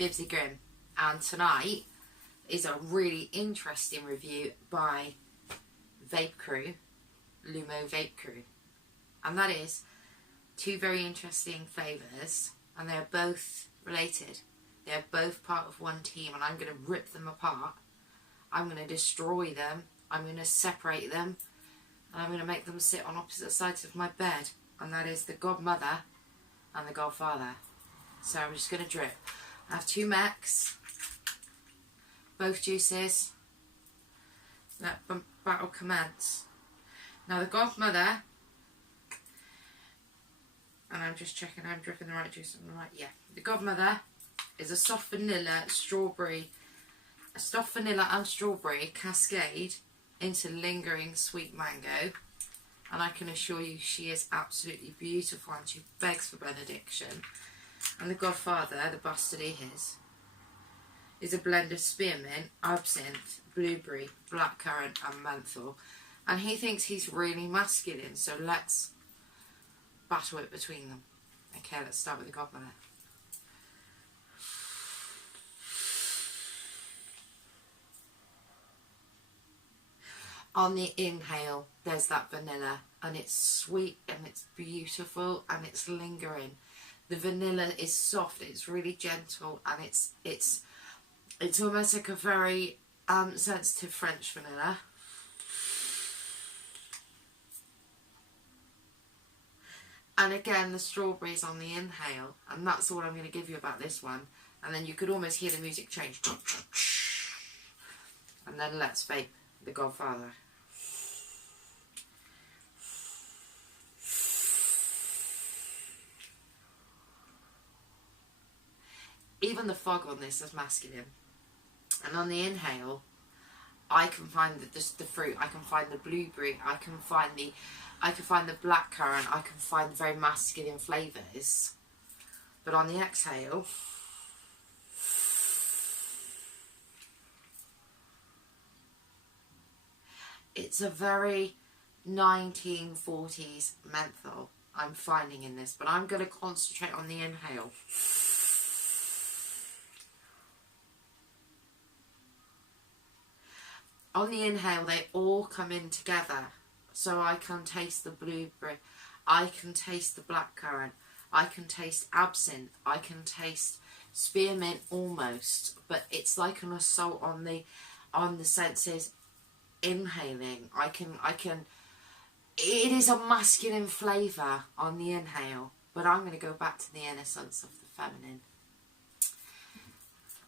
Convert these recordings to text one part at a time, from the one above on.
Bibsy Grim, and tonight is a really interesting review by Vape Crew, Lumo Vape Crew, and that is two very interesting flavours, and they are both related. They are both part of one team, and I'm going to rip them apart. I'm going to destroy them. I'm going to separate them, and I'm going to make them sit on opposite sides of my bed, and that is the Godmother and the Godfather. So I'm just going to drip. I have two mechs, both juices. Let the battle commence. Now the Godmother, and I'm just checking I'm dripping the right juice on the right. Yeah, the Godmother is a soft vanilla and strawberry cascade into lingering sweet mango, and I can assure you she is absolutely beautiful and she begs for benediction. And the Godfather, the bastard he is a blend of spearmint, absinthe, blueberry, blackcurrant and menthol, and he thinks he's really masculine, so let's battle it between them. Okay, let's start with the Godmother. On the inhale, there's that vanilla, and it's sweet and it's beautiful and it's lingering. The vanilla is soft, it's really gentle, and it's almost like a very sensitive French vanilla. And again, the strawberries on the inhale, and that's all I'm going to give you about this one. And then you could almost hear the music change. And then let's vape the Godfather. Even the fog on this is masculine. And on the inhale, I can find the fruit, I can find the blueberry, I can find the blackcurrant, I can find very masculine flavours. But on the exhale, it's a very 1940s menthol I'm finding in this, but I'm going to concentrate on the inhale. On the inhale, they all come in together. So I can taste the blueberry, I can taste the blackcurrant, I can taste absinthe, I can taste spearmint almost, but it's like an assault on the senses. Inhaling, it is a masculine flavour on the inhale, but I'm going to go back to the innocence of the feminine.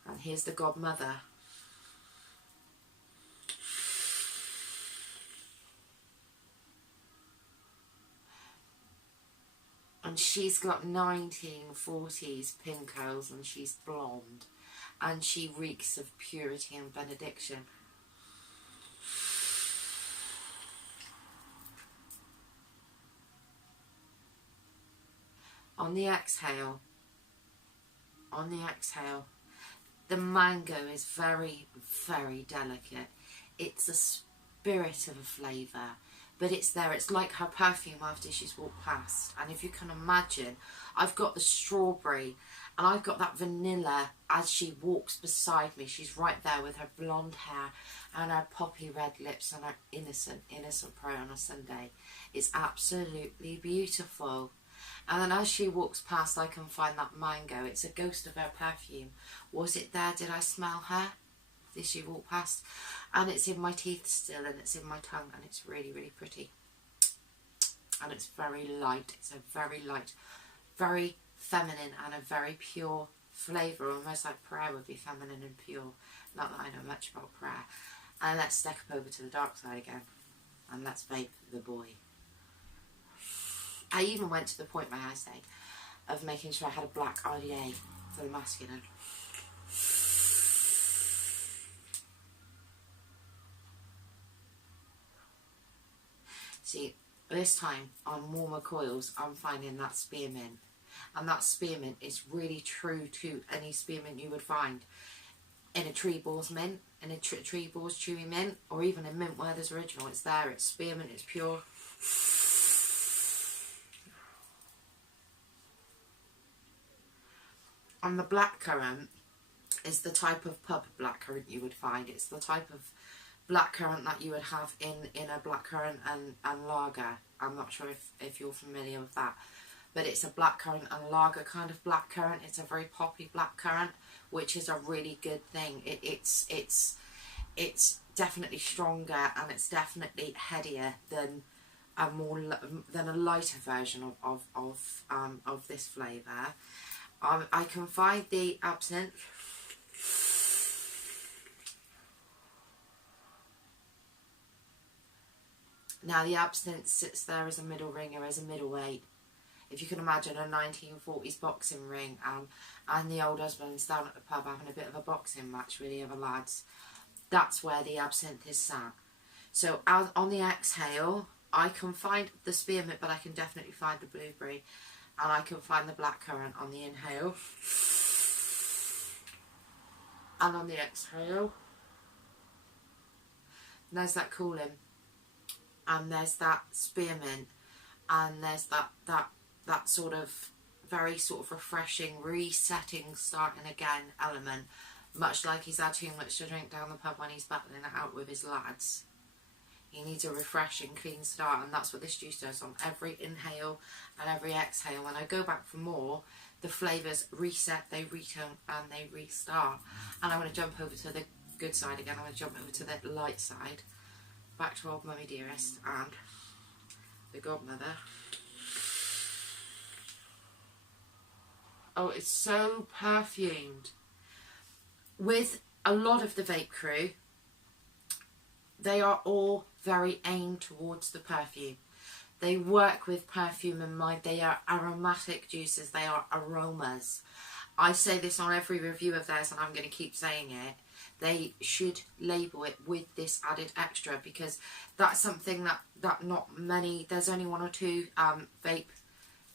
And here's the Godmother. And she's got 1940s pin curls, and she's blonde, and she reeks of purity and benediction. On the exhale, the mango is very, very delicate. It's a spirit of a flavour, but it's there. It's like her perfume after she's walked past. And if you can imagine, I've got the strawberry and I've got that vanilla as she walks beside me. She's right there with her blonde hair and her poppy red lips and her innocent pride on a Sunday. It's absolutely beautiful. And then as she walks past, I can find that mango. It's a ghost of her perfume. Was it there? Did I smell her? Did she walk past? And it's in my teeth still, and it's in my tongue, and it's really, really pretty. And it's very light. It's a very light, very feminine, and a very pure flavour. Almost like prayer would be feminine and pure. Not that I know much about prayer. And let's step over to the dark side again. And let's vape the boy. I even went to the point, may I say, of making sure I had a black RDA for the masculine. See, this time on warmer coils, I'm finding that spearmint. And that spearmint is really true to any spearmint you would find in a tree balls mint, in a tree balls chewy mint, or even in mint where there's original. It's there, it's spearmint, it's pure. On the blackcurrant, is the type of pub blackcurrant you would find. It's the type of blackcurrant that you would have in a blackcurrant and lager. I'm not sure if you're familiar with that, but it's a blackcurrant and lager kind of blackcurrant. It's a very poppy blackcurrant, which is a really good thing. It's definitely stronger, and it's definitely headier than a lighter version of this flavour. I can find the absinthe. Now the absinthe sits there as a middle ringer, as a middleweight. If you can imagine a 1940s boxing ring, and the old husbands down at the pub having a bit of a boxing match with the other lads, that's where the absinthe is sat. So on the exhale, I can find the spearmint, but I can definitely find the blueberry, and I can find the blackcurrant on the inhale. And on the exhale, there's that cooling, and there's that spearmint, and there's that sort of very sort of refreshing, resetting, starting again element, much like he's had too much to drink down the pub when he's battling it out with his lads. He needs a refreshing, clean start, and that's what this juice does on every inhale and every exhale. When I go back for more, the flavours reset, they return, and they restart. And I want to jump over to the good side again. I want to jump over to the light side. Back to Old Mummy Dearest and the Godmother. Oh, it's so perfumed. With a lot of the vape crew, they are all very aimed towards the perfume. They work with perfume in mind. They are aromatic juices. They are aromas. I say this on every review of theirs, and I'm going to keep saying it. They should label it with this added extra, because that's something that not many, there's only one or two vape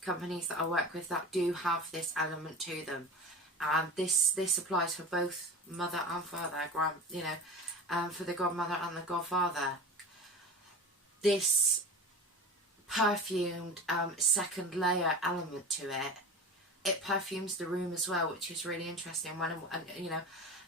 companies that I work with that do have this element to them. And this applies for both mother and father, for the Godmother and the Godfather. This perfumed second layer element to it perfumes the room as well, which is really interesting.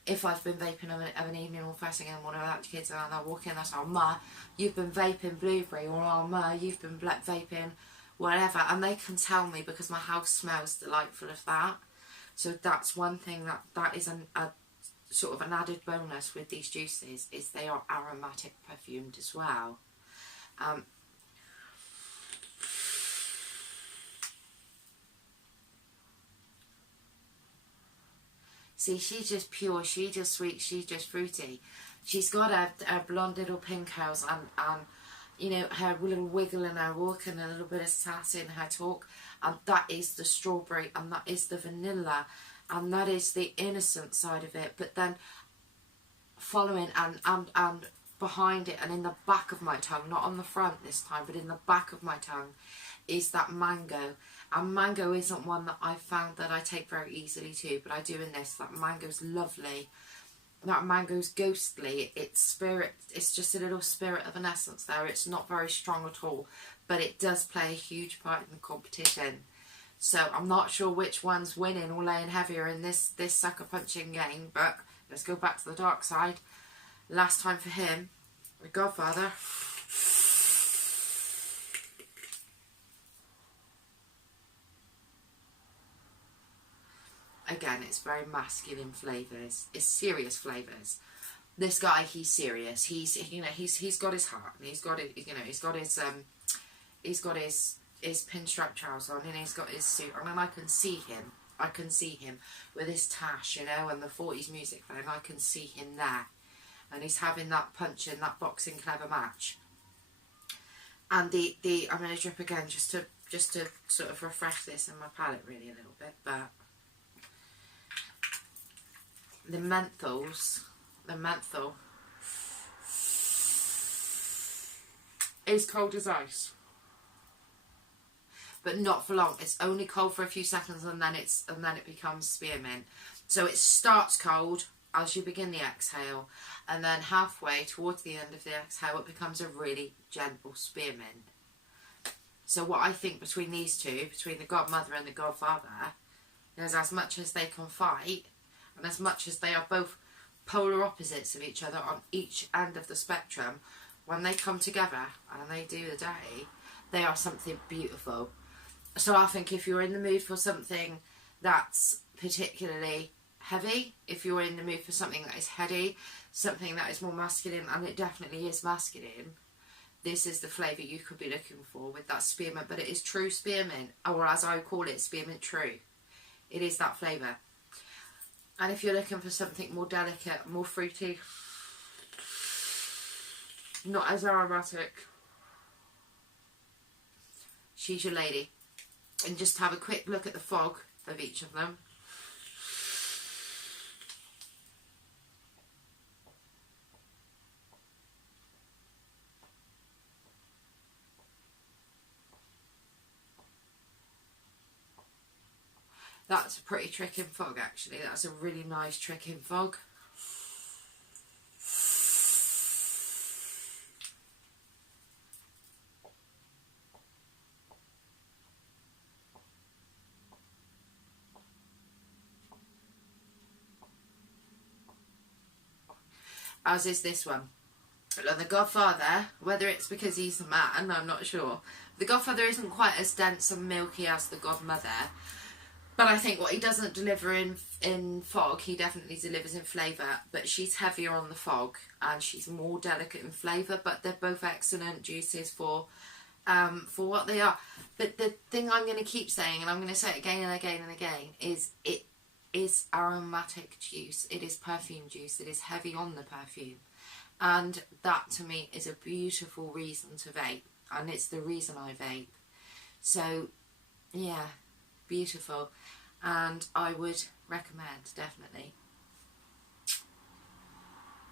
If I've been vaping of an evening or first thing in the morning without the kids, and they'll walk in and say, "Oh, Ma, you've been vaping blueberry," or "Oh, Ma, you've been vaping whatever," and they can tell me because my house smells delightful of that. So that's one thing that is a sort of an added bonus with these juices, is they are aromatic perfumed as well. See, she's just pure, she's just sweet, she's just fruity. She's got her blonde little pink curls and her little wiggle in her walk and a little bit of sass in her talk. And that is the strawberry, and that is the vanilla, and that is the innocent side of it. But then following and behind it, and in the back of my tongue, not on the front this time, but in the back of my tongue, is that mango. And mango isn't one that I've found that I take very easily to, but I do in this. That mango's lovely. That mango's ghostly. It's spirit. It's just a little spirit of an essence there. It's not very strong at all, but it does play a huge part in the competition. So I'm not sure which one's winning or laying heavier in this sucker punching game, but let's go back to the dark side. Last time for him, the Godfather. Again, it's very masculine flavours. It's serious flavours. This guy, he's serious. He's got his heart, and he's got his pinstripe trousers on, and he's got his suit on, and I can see him with his tash, and the 40s music playing. I can see him there, and he's having that punch in that boxing clever match. And I'm going to drip again just to sort of refresh this in my palate really a little bit, but the menthol is cold as ice, but not for long. It's only cold for a few seconds, and then it becomes spearmint. So it starts cold as you begin the exhale, and then halfway towards the end of the exhale, it becomes a really gentle spearmint. So what I think between these two, between the Godmother and the Godfather, is as much as they can fight, And as much as they are both polar opposites of each other on each end of the spectrum, when they come together and they do the day, they are something beautiful. So I think if you're in the mood for something that's particularly heavy, if you're in the mood for something that is heady, something that is more masculine, and it definitely is masculine, this is the flavour you could be looking for with that spearmint. But it is true spearmint, or as I call it, spearmint true. It is that flavour. And if you're looking for something more delicate, more fruity, not as aromatic, she's your lady. And just have a quick look at the fog of each of them. That's a pretty tricking fog, actually. That's a really nice tricking fog. As is this one. The Godfather, whether it's because he's a man, I'm not sure. The Godfather isn't quite as dense and milky as the Godmother. But I think what he doesn't deliver in fog, he definitely delivers in flavour. But she's heavier on the fog and she's more delicate in flavour. But they're both excellent juices for what they are. But the thing I'm going to keep saying, and I'm going to say it again and again and again, is it is aromatic juice. It is perfume juice. It is heavy on the perfume. And that to me is a beautiful reason to vape. And it's the reason I vape. So, yeah, beautiful. And I would recommend, definitely.